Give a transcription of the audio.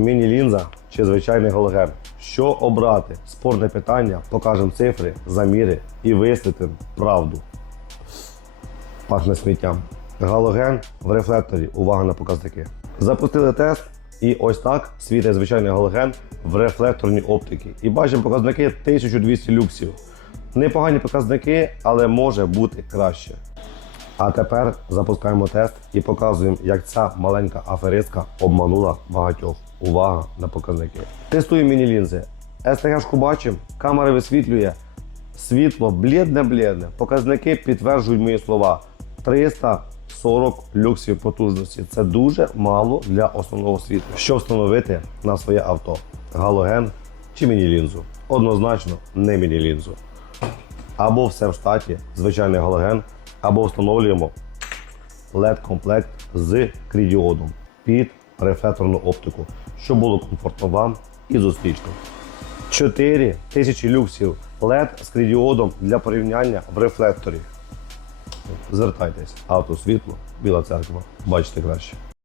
міні-лінза чи звичайний галоген. Що обрати? Спорне питання, покажемо цифри, заміри і висвітлимо правду. Пахне сміттям. Галоген в рефлекторі. Увага на показники. Запустили тест, і ось так світить звичайний галоген в рефлекторній оптики. І бачимо показники 1200 люксів. Непогані показники, але може бути краще. А тепер запускаємо тест і показуємо, як ця маленька аферистка обманула багатьох. Увага на показники. Тестуємо міні-лінзи. СТГшку бачимо, камера висвітлює. Світло блідне-блідне. Показники підтверджують мої слова. 340 люксів потужності. Це дуже мало для основного світла. Що встановити на своє авто? Галоген чи міні-лінзу? Однозначно не міні-лінзу. Або все в штаті, звичайний галоген, або встановлюємо LED-комплект з крідіодом під рефлекторну оптику, щоб було комфортно вам і зустрічно. 4 тисячі люксів LED з крідіодом для порівняння в рефлекторі. Звертайтесь, автосвітло, біла церква, бачите краще.